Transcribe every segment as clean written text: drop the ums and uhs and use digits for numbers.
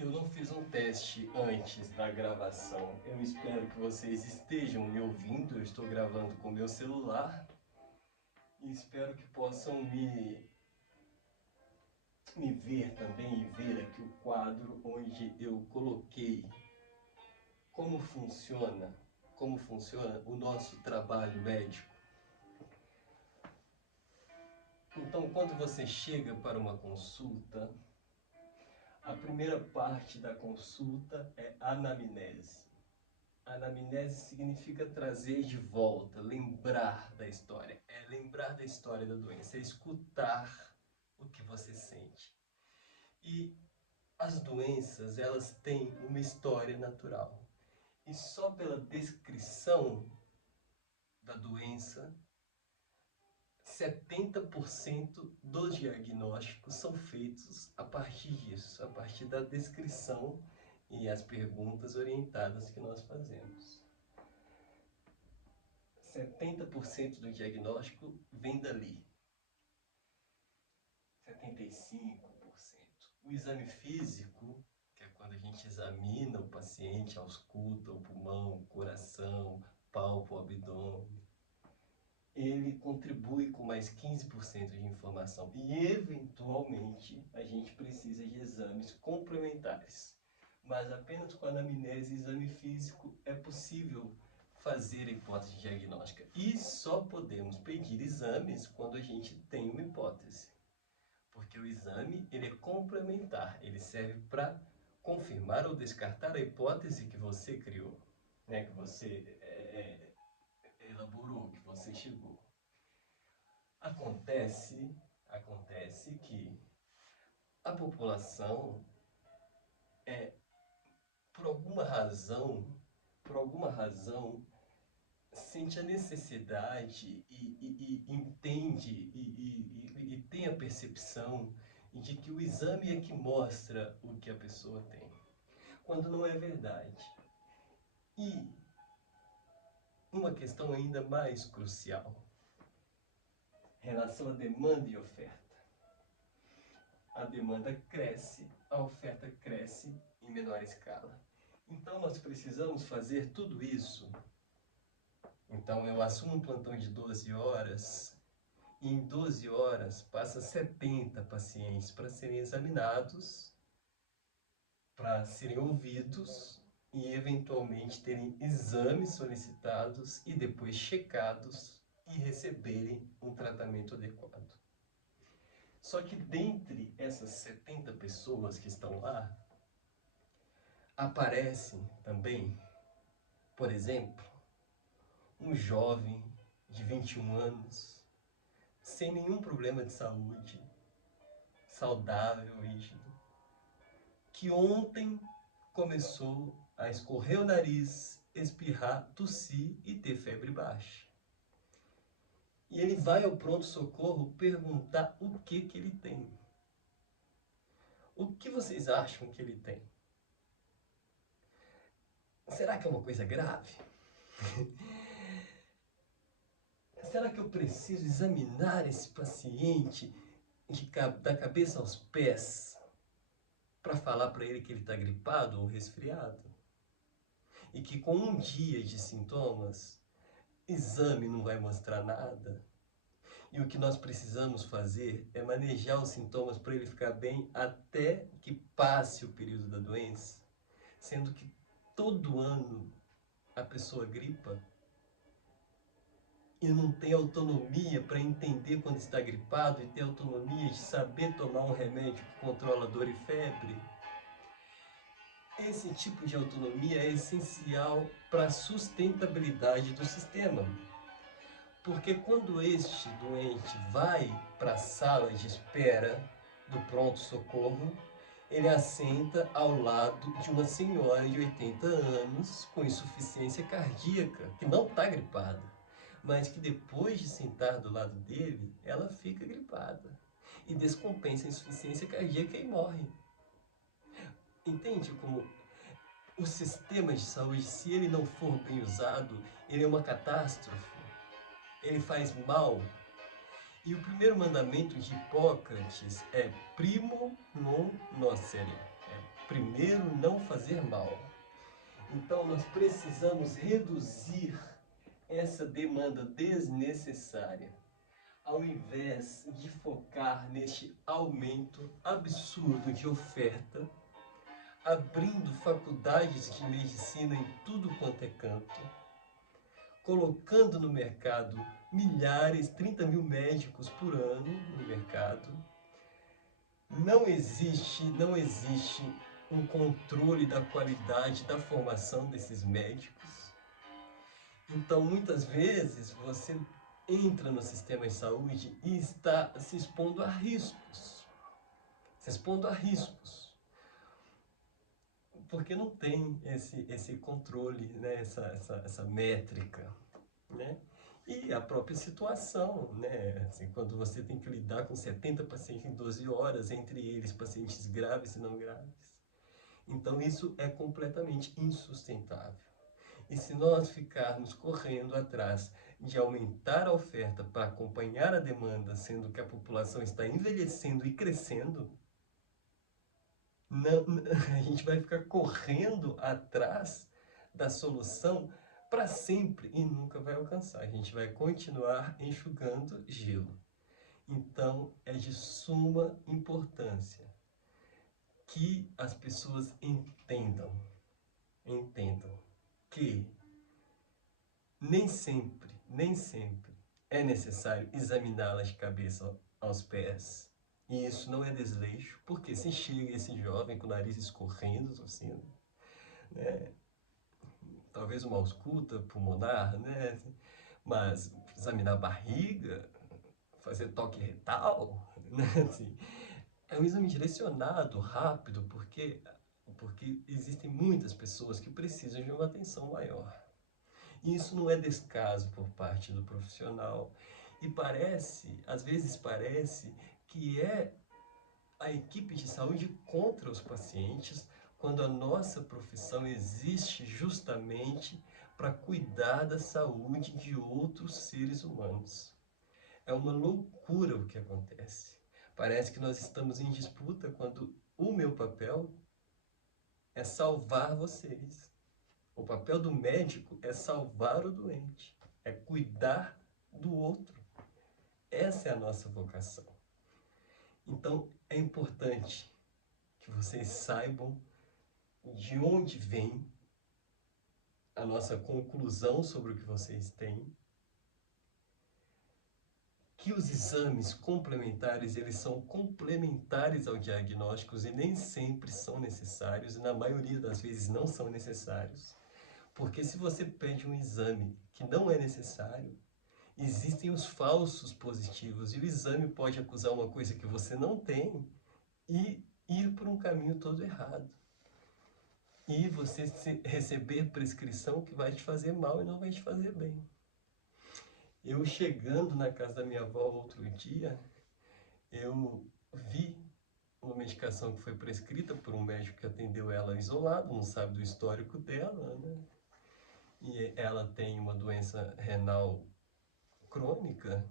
Eu não fiz um teste antes da gravação. Eu espero que vocês estejam me ouvindo. Eu estou gravando com meu celular e espero que possam me ver também e ver aqui o quadro onde eu coloquei como funciona o nosso trabalho médico. Então, quando você chega para uma consulta, a primeira parte da consulta é anamnese. Anamnese significa trazer de volta, lembrar da história. É lembrar da história da doença, é escutar o que você sente. E as doenças, elas têm uma história natural. E só pela descrição da doença, 70% dos diagnósticos são feitos a partir disso, a partir da descrição e as perguntas orientadas que nós fazemos. 70% do diagnóstico vem dali. 75%. O exame físico, que é quando a gente examina o paciente, ausculta o pulmão, o coração, palpa o abdômen, ele contribui com mais 15% de informação. E, eventualmente, a gente precisa de exames complementares. Mas apenas com anamnese e exame físico é possível fazer a hipótese diagnóstica. E só podemos pedir exames quando a gente tem uma hipótese. Porque o exame, ele é complementar, ele serve para confirmar ou descartar a hipótese que você criou, né? Que você elaborou, que você chegou. Acontece que a população, por alguma razão, sente a necessidade e entende e tem a percepção de que o exame é que mostra o que a pessoa tem, quando não é verdade. E uma questão ainda mais crucial, relação à demanda e oferta. A demanda cresce, a oferta cresce em menor escala. Então nós precisamos fazer tudo isso. Então eu assumo um plantão de 12 horas e em 12 horas passa 70 pacientes para serem examinados, para serem ouvidos e eventualmente terem exames solicitados e depois checados e receberem um tratamento adequado. Só que dentre essas 70 pessoas que estão lá, aparecem também, por exemplo, um jovem de 21 anos, sem nenhum problema de saúde, saudável, rígido, que ontem começou a escorrer o nariz, espirrar, tossir e ter febre baixa. E ele vai ao pronto-socorro perguntar o que ele tem. O que vocês acham que ele tem? Será que é uma coisa grave? Será que eu preciso examinar esse paciente da cabeça aos pés para falar para ele que ele está gripado ou resfriado? E que com um dia de sintomas, exame não vai mostrar nada? E o que nós precisamos fazer é manejar os sintomas para ele ficar bem até que passe o período da doença, sendo que todo ano a pessoa gripa e não tem autonomia para entender quando está gripado e ter autonomia de saber tomar um remédio que controla dor e febre. Esse tipo de autonomia é essencial para a sustentabilidade do sistema. Porque quando este doente vai para a sala de espera do pronto-socorro, ele assenta ao lado de uma senhora de 80 anos com insuficiência cardíaca, que não está gripada, mas que depois de sentar do lado dele, ela fica gripada e descompensa a insuficiência cardíaca e morre. Entende como o sistema de saúde, se ele não for bem usado, ele é uma catástrofe, ele faz mal. E o primeiro mandamento de Hipócrates é primo non nocere, primeiro, não fazer mal. Então, nós precisamos reduzir essa demanda desnecessária, ao invés de focar neste aumento absurdo de oferta, abrindo faculdades de medicina em tudo quanto é canto, colocando no mercado milhares, 30 mil médicos por ano no mercado. Não existe um controle da qualidade da formação desses médicos. Então, muitas vezes, você entra no sistema de saúde e está se expondo a riscos. Se expondo a riscos. Porque não tem esse controle, né? essa métrica, né? E a própria situação, né? Assim, quando você tem que lidar com 70 pacientes em 12 horas, entre eles pacientes graves e não graves. Então, isso é completamente insustentável. E se nós ficarmos correndo atrás de aumentar a oferta para acompanhar a demanda, sendo que a população está envelhecendo e crescendo, não, a gente vai ficar correndo atrás da solução para sempre e nunca vai alcançar. A gente vai continuar enxugando gelo. Então, é de suma importância que as pessoas entendam que nem sempre é necessário examiná-las de cabeça aos pés. E isso não é desleixo, porque se chega esse jovem com o nariz escorrendo, tossindo, né? Talvez uma ausculta pulmonar, né? Mas examinar a barriga, fazer toque retal, né? Assim, é um exame direcionado, rápido, porque existem muitas pessoas que precisam de uma atenção maior. E isso não é descaso por parte do profissional. E às vezes parece que é a equipe de saúde contra os pacientes, quando a nossa profissão existe justamente para cuidar da saúde de outros seres humanos. É uma loucura o que acontece. Parece que nós estamos em disputa quando o meu papel é salvar vocês. O papel do médico é salvar o doente, é cuidar do outro. Essa é a nossa vocação. Então, é importante que vocês saibam de onde vem a nossa conclusão sobre o que vocês têm, que os exames complementares, eles são complementares ao diagnóstico e nem sempre são necessários, e na maioria das vezes não são necessários. Porque se você pede um exame que não é necessário, existem os falsos positivos, e o exame pode acusar uma coisa que você não tem e ir por um caminho todo errado. E você receber prescrição que vai te fazer mal e não vai te fazer bem. Eu chegando na casa da minha avó outro dia, eu vi uma medicação que foi prescrita por um médico que atendeu ela isolado, não sabe do histórico dela, né? E ela tem uma doença renal crônica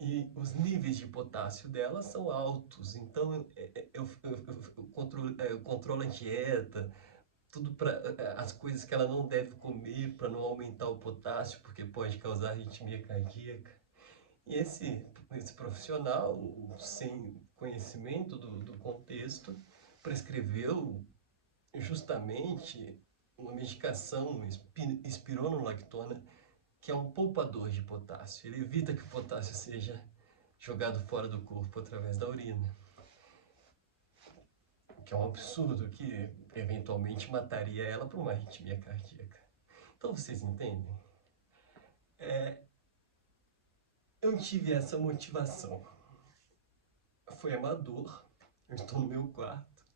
e os níveis de potássio dela são altos. Então eu controlo a dieta, tudo para as coisas que ela não deve comer para não aumentar o potássio, porque pode causar arritmia cardíaca. E esse profissional, sem conhecimento do contexto, prescreveu justamente uma medicação, espironolactona, que é um poupador de potássio. Ele evita que o potássio seja jogado fora do corpo através da urina. Que é um absurdo, que eventualmente mataria ela por uma arritmia cardíaca. Então vocês entendem? Eu tive essa motivação. Foi amador, eu estou no meu quarto.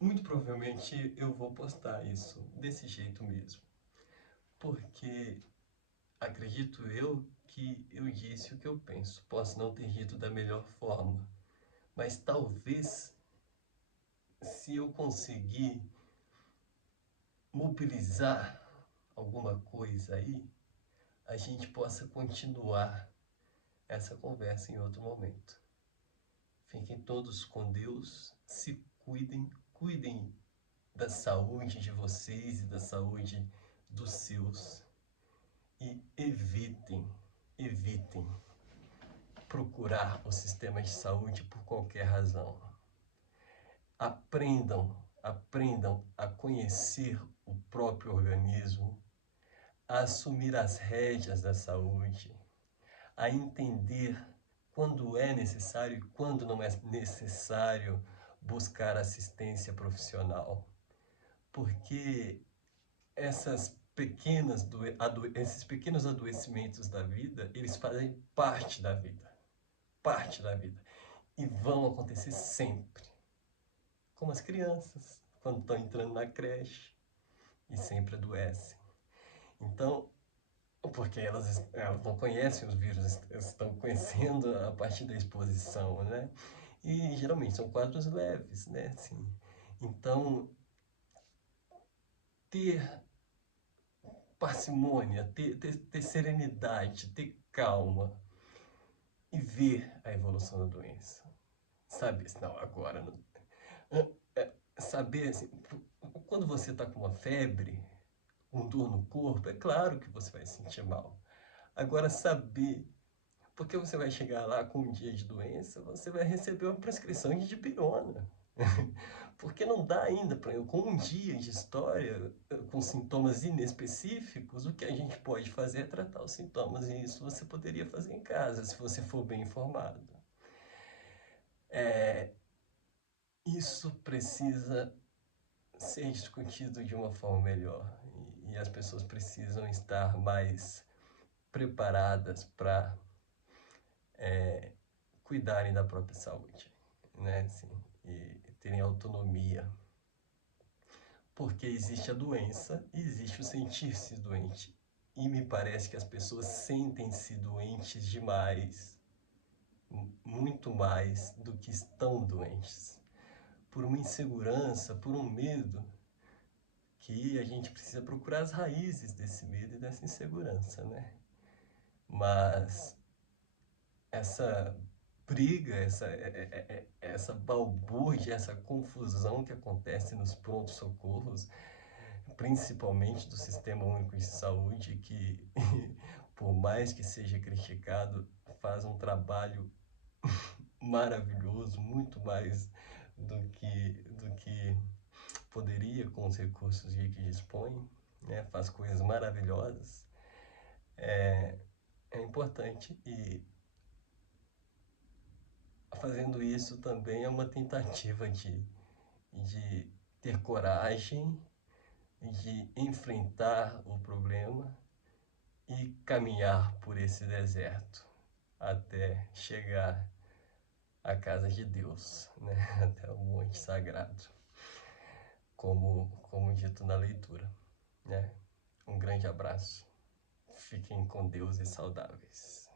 Muito provavelmente eu vou postar isso desse jeito mesmo. Porque acredito eu que eu disse o que eu penso. Posso não ter dito da melhor forma, mas talvez, se eu conseguir mobilizar alguma coisa aí, a gente possa continuar essa conversa em outro momento. Fiquem todos com Deus, se cuidem, cuidem da saúde de vocês e da saúde dos seus. E evitem procurar o sistema de saúde por qualquer razão. Aprendam a conhecer o próprio organismo, a assumir as rédeas da saúde, a entender quando é necessário e quando não é necessário buscar assistência profissional. Porque esses pequenos adoecimentos da vida, eles fazem parte da vida, e vão acontecer sempre. Como as crianças, quando estão entrando na creche e sempre adoecem. Então, porque elas não conhecem os vírus, estão conhecendo a partir da exposição, né? E geralmente são quadros leves, né? Assim, então, ter parcimônia, ter serenidade, ter calma e ver a evolução da doença. Saber, não, agora não. Saber, assim, quando você está com uma febre, com dor no corpo, é claro que você vai se sentir mal. Agora, saber, porque você vai chegar lá com um dia de doença, você vai receber uma prescrição de dipirona. Porque não dá ainda para eu, com um dia de história, com sintomas inespecíficos, o que a gente pode fazer é tratar os sintomas, e isso você poderia fazer em casa, se você for bem informado. Isso precisa ser discutido de uma forma melhor, e as pessoas precisam estar mais preparadas para cuidarem da própria saúde, né? Assim, e terem autonomia. Porque existe a doença e existe o sentir-se doente. E me parece que as pessoas sentem-se doentes demais, muito mais do que estão doentes. Por uma insegurança, por um medo, que a gente precisa procurar as raízes desse medo e dessa insegurança, né? Mas essa briga, essa balbúrdia, essa confusão que acontece nos prontos-socorros, principalmente do Sistema Único de Saúde, que, por mais que seja criticado, faz um trabalho maravilhoso, muito mais do que poderia com os recursos de que dispõe, né? Faz coisas maravilhosas. É importante, e fazendo isso também é uma tentativa de ter coragem, de enfrentar o problema e caminhar por esse deserto até chegar à casa de Deus, né? Até o Monte Sagrado, como dito na leitura, né? Um grande abraço. Fiquem com Deus e saudáveis.